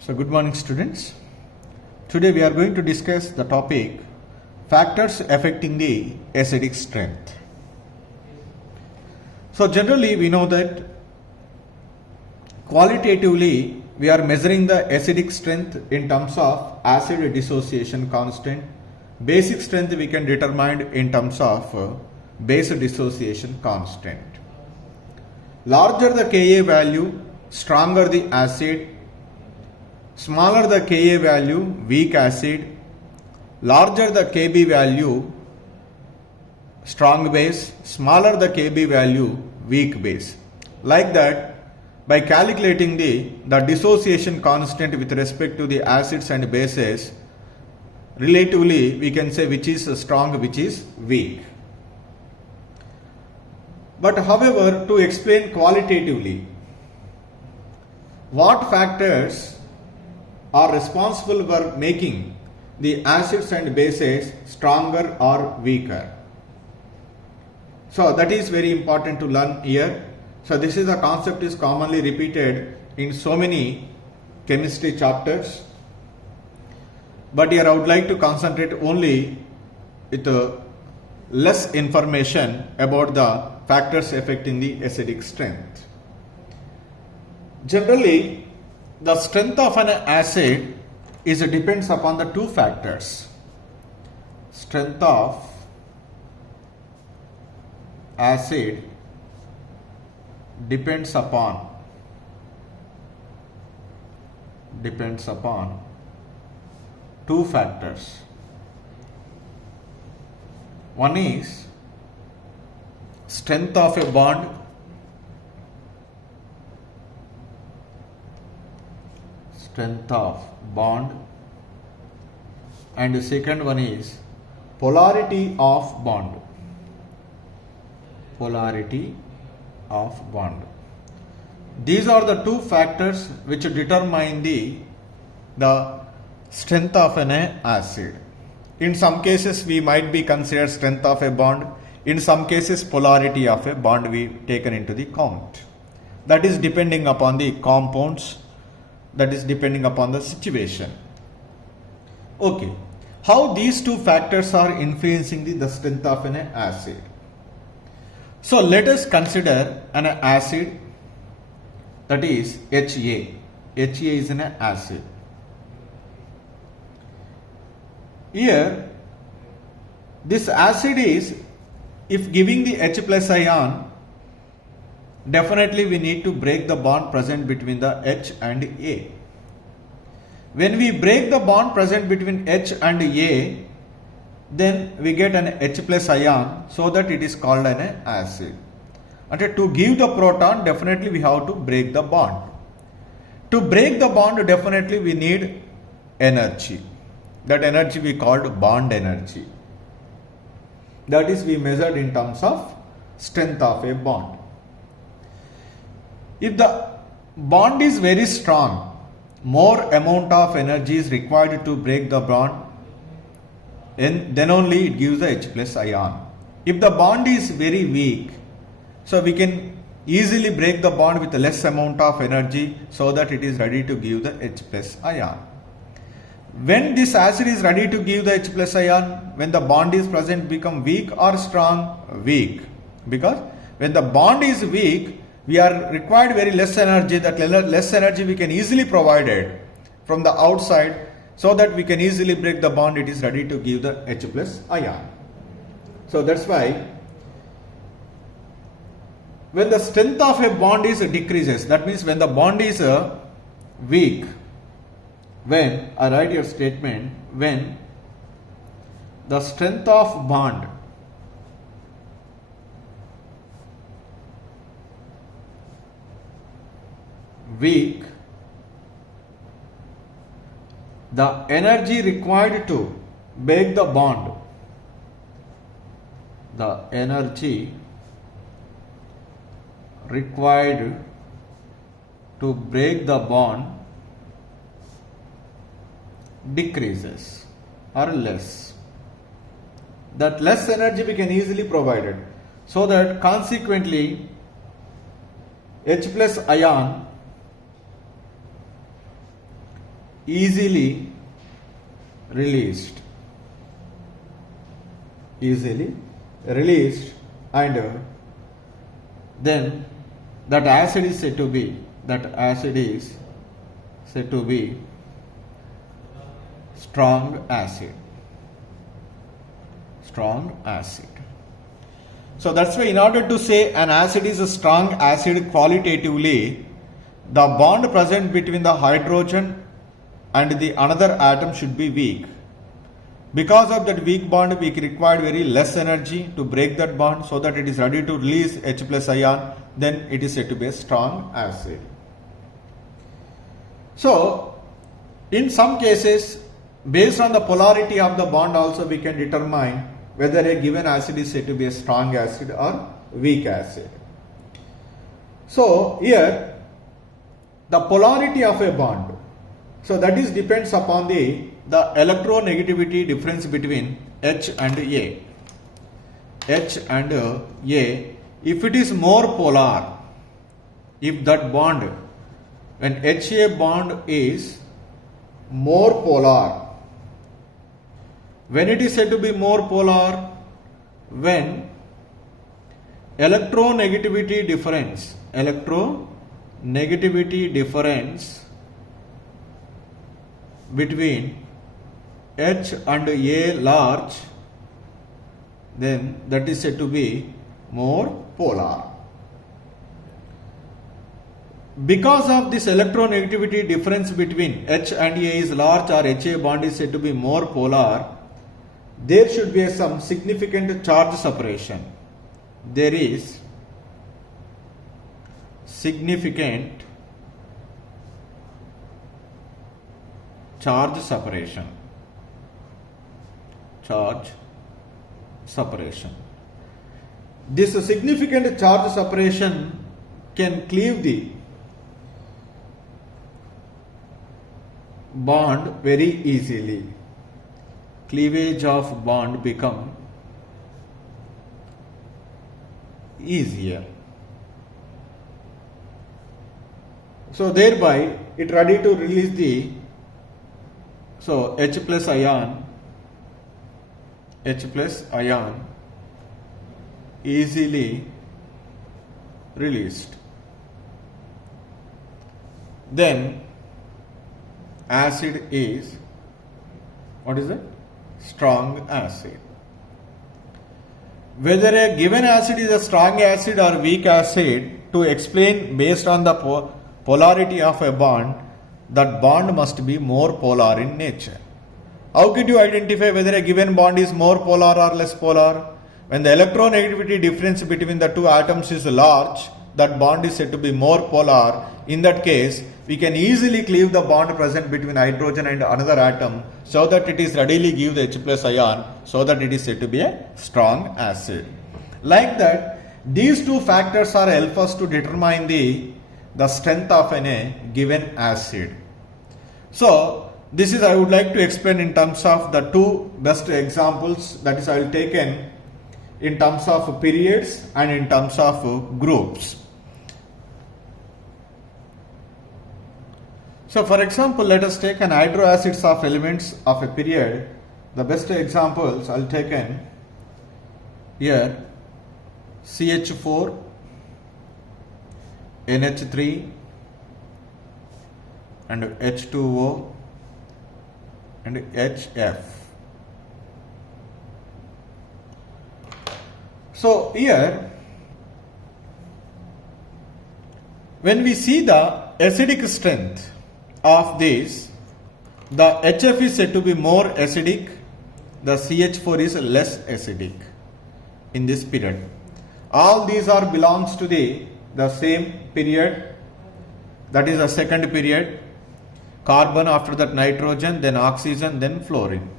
So good morning students. Today we are going to discuss the topic factors affecting the acidic strength. So generally we know that qualitatively we are measuring the acidic strength in terms of acid dissociation constant. Basic strength we can determine in terms of base dissociation constant. Larger the Ka value, stronger the acid. Smaller the Ka value, weak acid. Larger the Kb value, strong base. Smaller the Kb value, weak base. Like that, by calculating the dissociation constant with respect to the acids and bases, relatively we can say which is strong, which is weak. But however, to explain qualitatively, what factors are responsible for making the acids and bases stronger or weaker? So that is very important to learn here. So this is a concept is commonly repeated in so many chemistry chapters. But here I would like to concentrate only with less information about the factors affecting the acidic strength. Generally, the strength of an acid depends upon the two factors. Strength of acid depends upon two factors. One is strength of a bond, and the second one is polarity of bond. These are the two factors which determine the strength of an acid. In some cases we might be considered strength of a bond. In some cases polarity of a bond we taken into the count. That is depending upon the compounds. That is depending upon the situation. Okay. How these two factors are influencing the strength of an acid? So let us consider an acid, that is HA. HA is an acid. Here, this acid is, if giving the H plus ion, definitely we need to break the bond present between the H and A. When we break the bond present between H and A, then we get an H plus ion, so that it is called an acid. And to give the proton, definitely we have to break the bond. To break the bond, definitely we need energy. That energy we called bond energy. That is, we measured in terms of strength of a bond. If the bond is very strong, more amount of energy is required to break the bond, and then only it gives the H plus ion. If the bond is very weak, so we can easily break the bond with less amount of energy, so that it is ready to give the H plus ion. When this acid is ready to give the H plus ion, when the bond is present, become weak or strong? Weak. Because when the bond is weak, we are required very less energy. That less energy we can easily provide it from the outside, so that we can easily break the bond. It is ready to give the H plus ion. So that's why when the strength of a bond is decreases, that means when the bond is weak, when I write your statement, when the strength of bond weak, the energy required to break the bond, decreases or less. That less energy we can easily provide it, so that consequently H plus ion easily released. Easily released, and then that acid is said to be strong acid. So that's why in order to say an acid is a strong acid qualitatively, the bond present between the hydrogen and the another atom should be weak. Because of that weak bond, we require very less energy to break that bond so that it is ready to release H plus ion, then it is said to be a strong acid. So, in some cases, based on the polarity of the bond also we can determine whether a given acid is said to be a strong acid or weak acid. So, here the polarity of a bond, so that is depends upon the electronegativity difference between H and A. H and A, if it is more polar, if that bond, when HA bond is more polar, when it is said to be more polar, when electronegativity difference between H and A large, then that is said to be more polar. Because of this electronegativity difference between H and A is large or HA bond is said to be more polar, there should be some significant charge separation. There is significant charge separation. This significant charge separation can cleave the bond very easily. Cleavage of bond become easier. So thereby it ready to release the H plus ion easily released. Then acid is, what is it? Strong acid. Whether a given acid is a strong acid or weak acid, to explain based on the polarity of a bond, that bond must be more polar in nature. How could you identify whether a given bond is more polar or less polar? When the electronegativity difference between the two atoms is large, that bond is said to be more polar. In that case, we can easily cleave the bond present between hydrogen and another atom so that it is readily give the H plus ion, so that it is said to be a strong acid. Like that, these two factors are help us to determine the strength of a given acid. So, this is I would like to explain in terms of the two best examples, that is I will take in terms of periods and in terms of groups. So for example, let us take an hydroacids of elements of a period. The best examples I'll take here CH4, NH3 and H2O and HF. So here, when we see the acidic strength of this, the HF is said to be more acidic, the CH4 is less acidic in this period. All these are belongs to the same period, that is the second period. Carbon, after that nitrogen, then oxygen, then fluorine.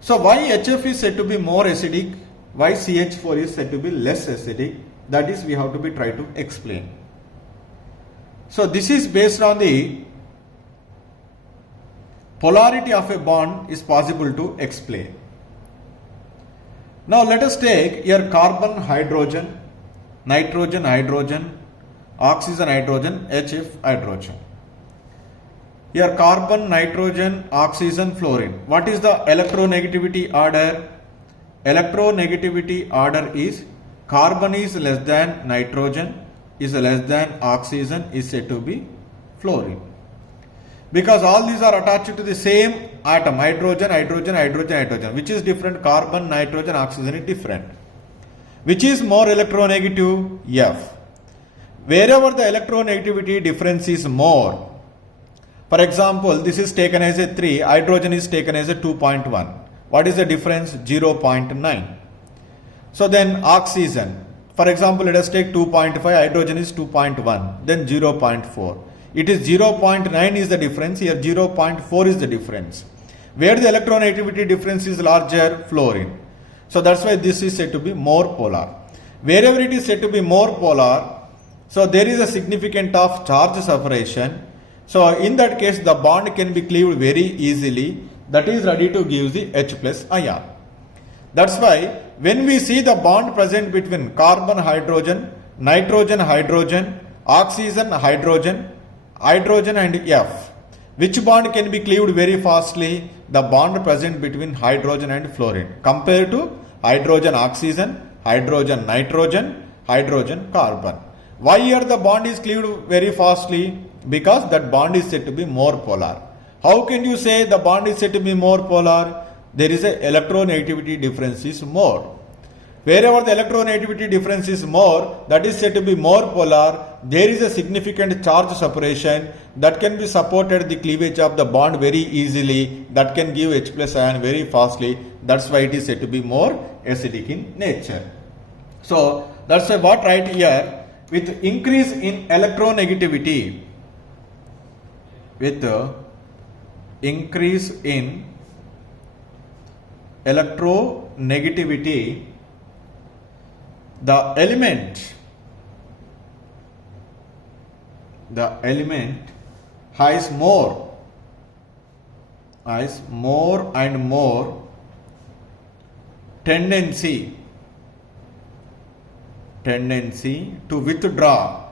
So why HF is said to be more acidic, why CH4 is said to be less acidic, that is we have to be try to explain. So this is based on the polarity of a bond is possible to explain. Now let us take here carbon hydrogen, nitrogen hydrogen, oxygen hydrogen, HF hydrogen. Here carbon, nitrogen, oxygen, fluorine. What is the electronegativity order? Electronegativity order is carbon is less than nitrogen, is less than oxygen, is said to be fluorine. Because all these are attached to the same atom, hydrogen, hydrogen, hydrogen, hydrogen. Which is different? Carbon, nitrogen, oxygen is different. Which is more electronegative? F. Wherever the electronegativity difference is more, for example, this is taken as a 3, hydrogen is taken as a 2.1. What is the difference? 0.9. So then oxygen, for example, let us take 2.5, hydrogen is 2.1, then 0.4. It is 0.9 is the difference, here 0.4 is the difference. Where the electronegativity difference is larger? Fluorine. So that's why this is said to be more polar. Wherever it is said to be more polar, so there is a significant of charge separation. So in that case, the bond can be cleaved very easily. That is ready to give the H plus ion. That's why when we see the bond present between carbon, hydrogen, nitrogen, hydrogen, oxygen, hydrogen, hydrogen and F, which bond can be cleaved very fastly? The bond present between hydrogen and fluorine compared to hydrogen, oxygen, hydrogen, nitrogen, hydrogen, carbon. Why here the bond is cleaved very fastly? Because that bond is said to be more polar. How can you say the bond is said to be more polar? There is a electronegativity difference is more. Wherever the electronegativity difference is more, that is said to be more polar. There is a significant charge separation that can be supported the cleavage of the bond very easily. That can give H plus ion very fastly. That's why it is said to be more acidic in nature. So that's why what right here, with increase in electronegativity, with increase in electronegativity, the element has more and more tendency to withdraw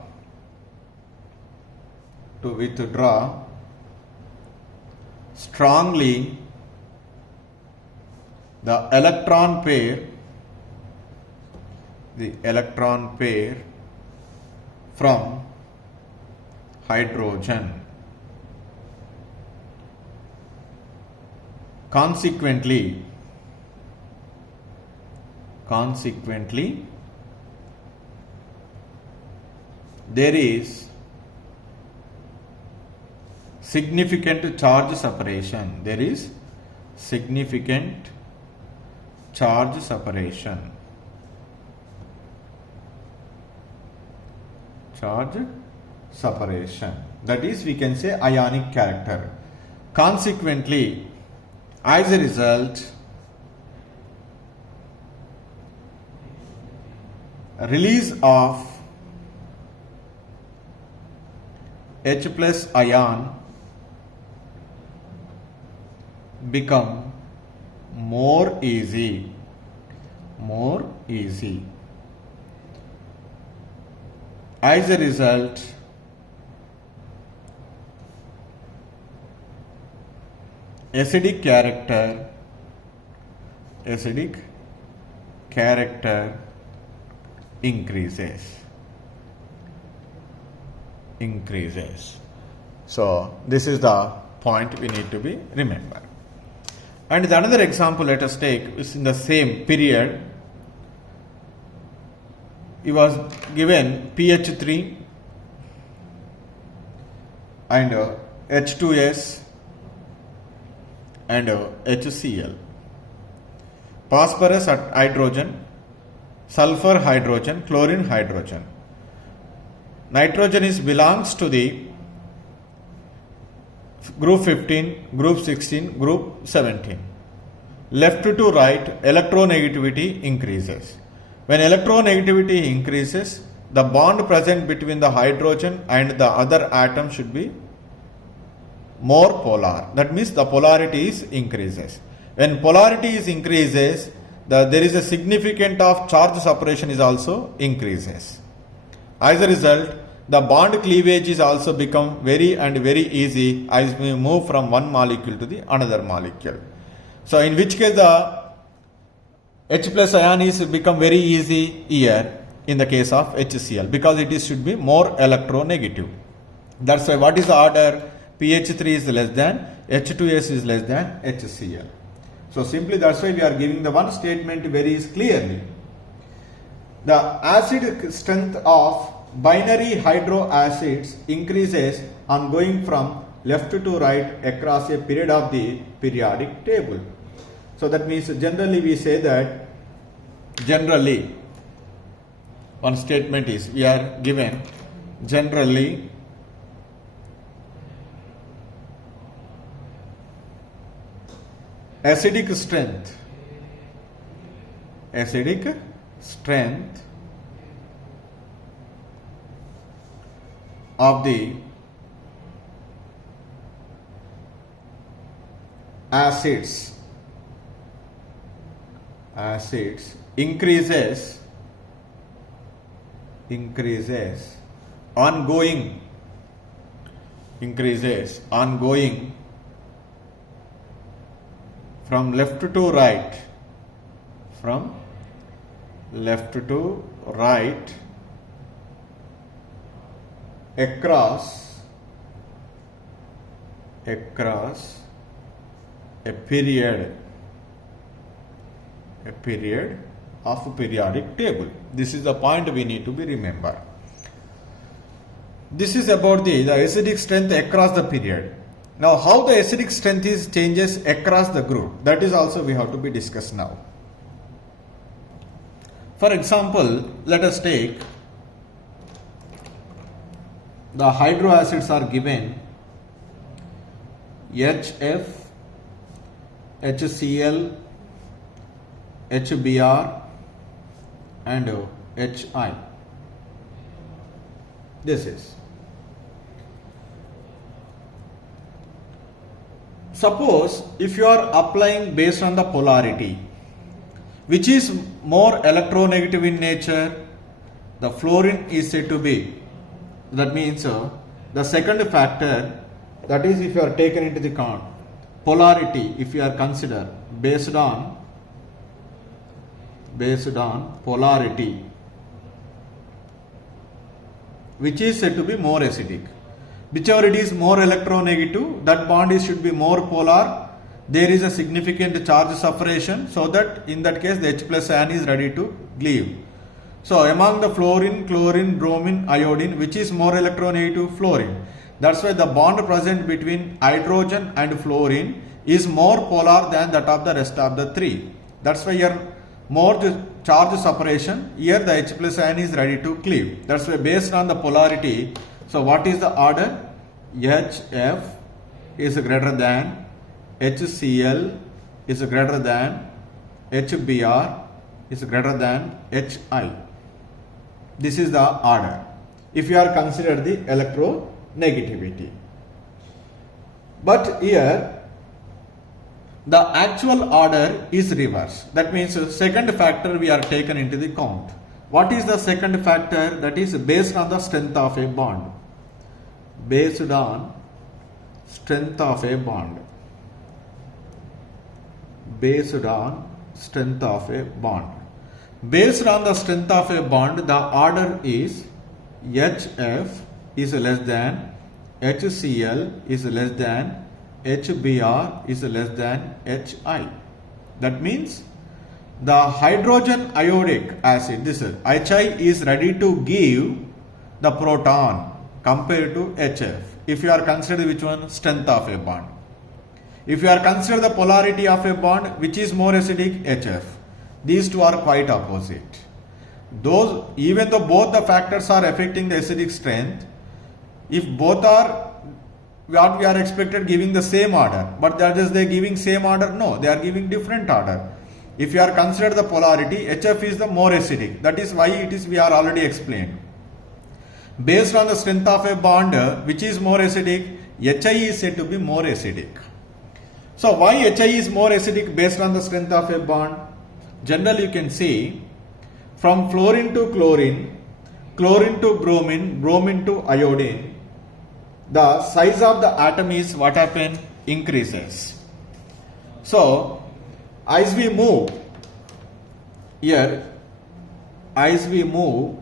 strongly the electron pair from hydrogen. Consequently, there is significant charge separation. There is significant charge separation. That is, we can say ionic character. Consequently, as a result, release of H plus ion become more easy. As a result, acidic character increases. So this is the point we need to be remember. And the another example let us take is in the same period. It was given PH3 and H2S and HCl. Phosphorus hydrogen, sulfur hydrogen, chlorine hydrogen. Nitrogen belongs to the group 15, group 16, group 17. Left to right, electronegativity increases. When electronegativity increases, the bond present between the hydrogen and the other atom should be more polar. That means the polarity is increases. When polarity is increases, there is a significant of charge separation is also increases. As a result, the bond cleavage is also become very and very easy as we move from one molecule to the another molecule. So in which case the H plus ion is become very easy here in the case of HCl because it is should be more electronegative. That's why what is the order? pH3 is less than, H2S is less than HCl. So simply that's why we are giving the one statement very clearly. The acid strength of binary hydro acids increases on going from left to right across a period of the periodic table. So that means generally we say that generally one statement is we are given generally acidic strength of the acids increases ongoing from left to right across a period of periodic table. This is the point we need to be remember. This is about the acidic strength across the period. Now how the acidic strength is changes across the group, that is also we have to be discussed now. For example, let us take the hydro acids are given HF, HCl, HBr and HI. This is. Suppose if you are applying based on the polarity, which is more electronegative in nature, the fluorine is said to be. That means the second factor, that is if you are taken into the count, polarity if you are considered based on polarity, which is said to be more acidic. Whichever it is more electronegative, that bond is should be more polar. There is a significant charge separation, so that in that case the H plus ion is ready to leave. So among the fluorine, chlorine, bromine, iodine, which is more electronegative? Fluorine. That's why the bond present between hydrogen and fluorine is more polar than that of the rest of the three. That's why here more the charge separation, here the H plus ion is ready to cleave. That's why based on the polarity, so what is the order? HF is greater than, HCl is greater than, HBr is greater than HI. This is the order if you are considered the electronegativity. But here the actual order is reverse. That means second factor we are taken into the count. What is the second factor? That is based on the strength of a bond. Based on strength of a bond. Based on strength of a bond. Based on the strength of a bond, the order is HF is less than, HCl is less than, HBr is less than HI. That means the hydrogen iodic acid, this is HI, is ready to give the proton compared to HF. If you are considered which one? Strength of a bond. If you are considered the polarity of a bond, which is more acidic? HF. These two are quite opposite. Those, even though both the factors are affecting the acidic strength, if both are what we are expected giving the same order, but that is they giving same order? No, they are giving different order. If you are considered the polarity, HF is the more acidic. That is why it is we are already explained. Based on the strength of a bond, which is more acidic? HI is said to be more acidic. So why HI is more acidic based on the strength of a bond? Generally you can see from fluorine to chlorine chlorine to bromine, bromine to iodine, the size of the atom is what happen? Increases. So, as we move here, as we move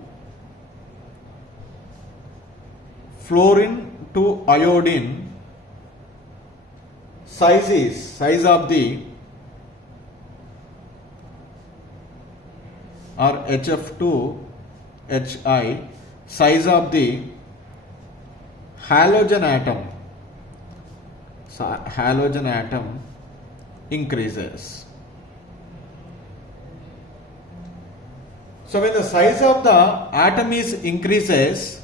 fluorine to iodine, size of the or HF2 HI, size of the halogen atom increases. So when the size of the atom is increases,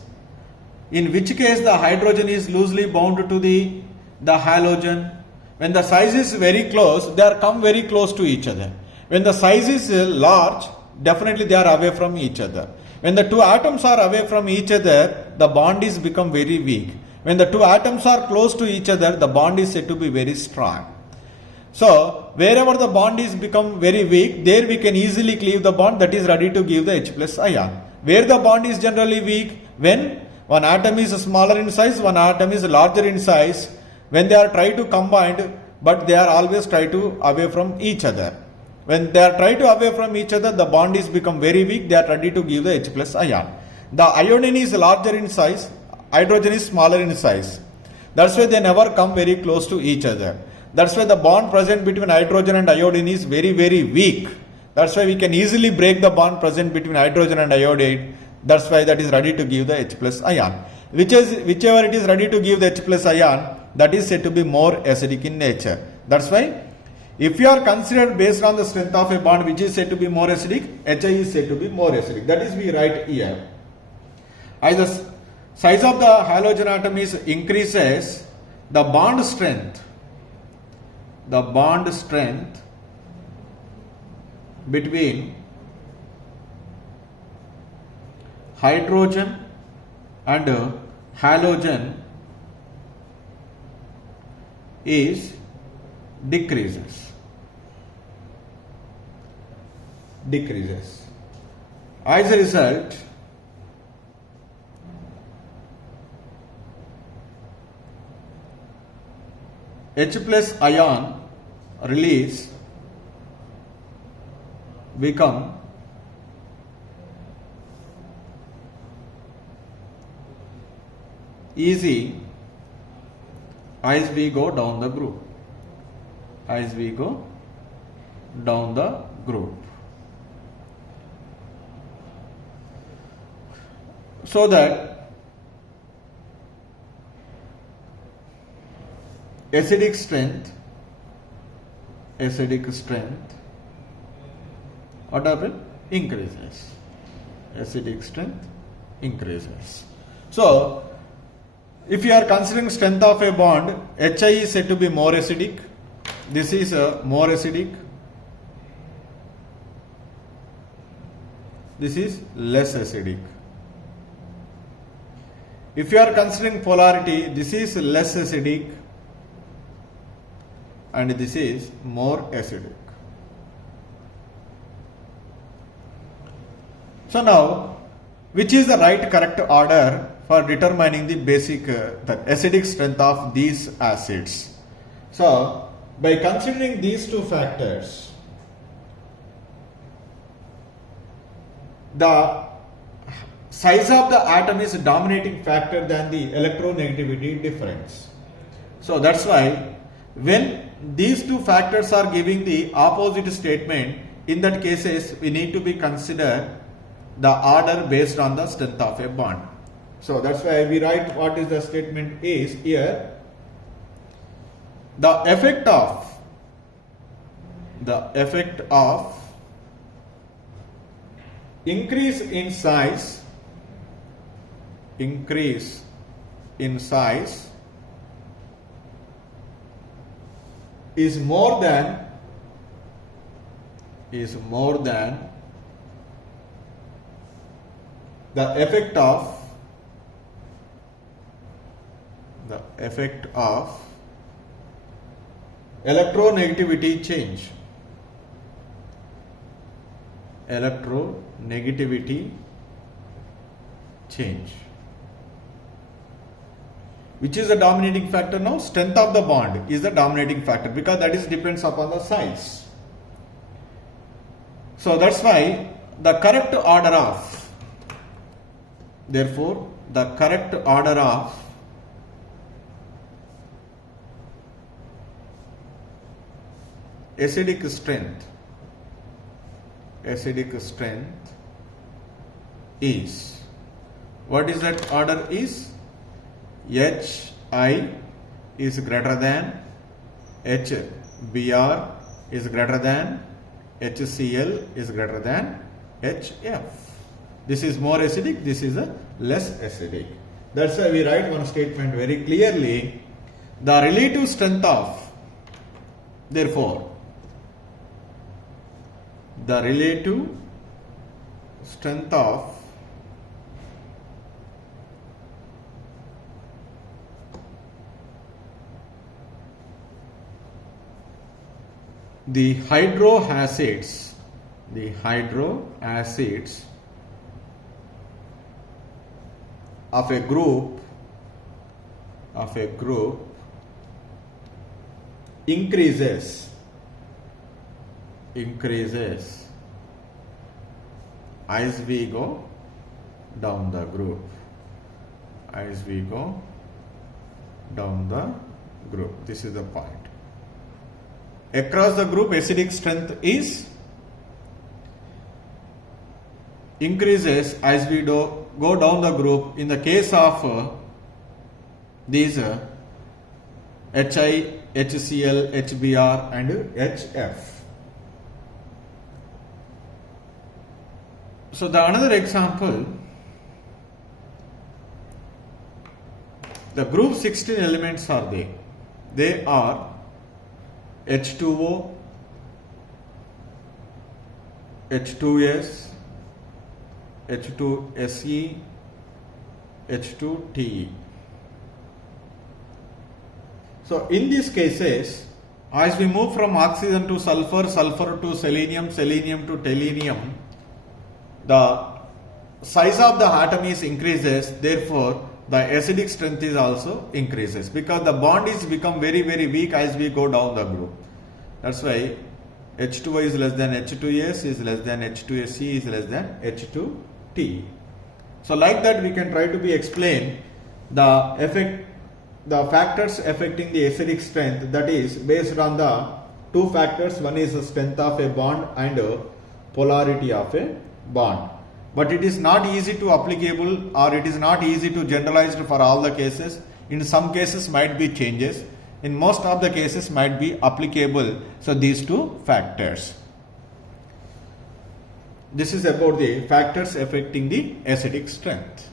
in which case the hydrogen is loosely bound to the halogen. When the size is very close, they are come very close to each other. When the size is large, definitely they are away from each other. When the two atoms are away from each other, the bond is become very weak. When the two atoms are close to each other, the bond is said to be very strong. So, wherever the bond is become very weak, there we can easily cleave the bond, that is ready to give the H plus ion. Where the bond is generally weak? When one atom is smaller in size, one atom is larger in size. When they are trying to combine, but they are always try to away from each other. When they are trying to away from each other, the bond is become very weak, they are ready to give the H plus ion. The iodine is larger in size, hydrogen is smaller in size. That's why they never come very close to each other. That's why the bond present between hydrogen and iodine is very, very weak. That's why we can easily break the bond present between hydrogen and iodine. That's why that is ready to give the H plus ion. Whichever it is ready to give the H plus ion, that is said to be more acidic in nature. That's why if you are considered based on the strength of a bond which is said to be more acidic, HI is said to be more acidic. That is we write here. As the size of the halogen atom is increases, the bond strength between hydrogen and halogen is decreases. As a result, H plus ion release become easy as we go down the group. So that acidic strength what happens? Increases. Acidic strength increases. So, if you are considering strength of a bond, HI is said to be more acidic. This is more acidic. This is less acidic. If you are considering polarity, this is less acidic and this is more acidic. So now, which is the right correct order for determining the basic the acidic strength of these acids? So, by considering these two factors, the size of the atom is a dominating factor than the electronegativity difference. So that's why when these two factors are giving the opposite statement, in that cases we need to be consider the order based on the strength of a bond. So that's why we write what is the statement is here. The effect of increase in size is more than the effect of electronegativity change. Electronegativity change. Which is the dominating factor now? Strength of the bond is the dominating factor because that is depends upon the size. So that's why the correct order of, therefore the correct order of acidic strength is, what is that order is? HI is greater than HBr is greater than HCl is greater than HF. This is more acidic, this is a less acidic. That's why we write one statement very clearly. The relative strength of, therefore, the relative strength of the hydroacids of a group increases as we go down the group. This is the point. Across the group, acidic strength is increases as we go down the group. In the case of these HI, HCl, HBr and HF. So the another example, the group 16 elements are there. They are H2O, H2S, H2Se, H2Te. So in these cases, as we move from oxygen to sulfur, sulfur to selenium, selenium to tellurium, the size of the atom is increases, therefore the acidic strength is also increases because the bond is become very weak as we go down the group. That's why H2O is less than H2S is less than H2Se is less than H2Te. So like that we can try to be explain the factors affecting the acidic strength, that is based on the two factors. One is the strength of a bond and polarity of a bond. But it is not easy to applicable, or it is not easy to generalize for all the cases. In some cases might be changes. In most of the cases might be applicable. So these two factors. This is about the factors affecting the acidic strength.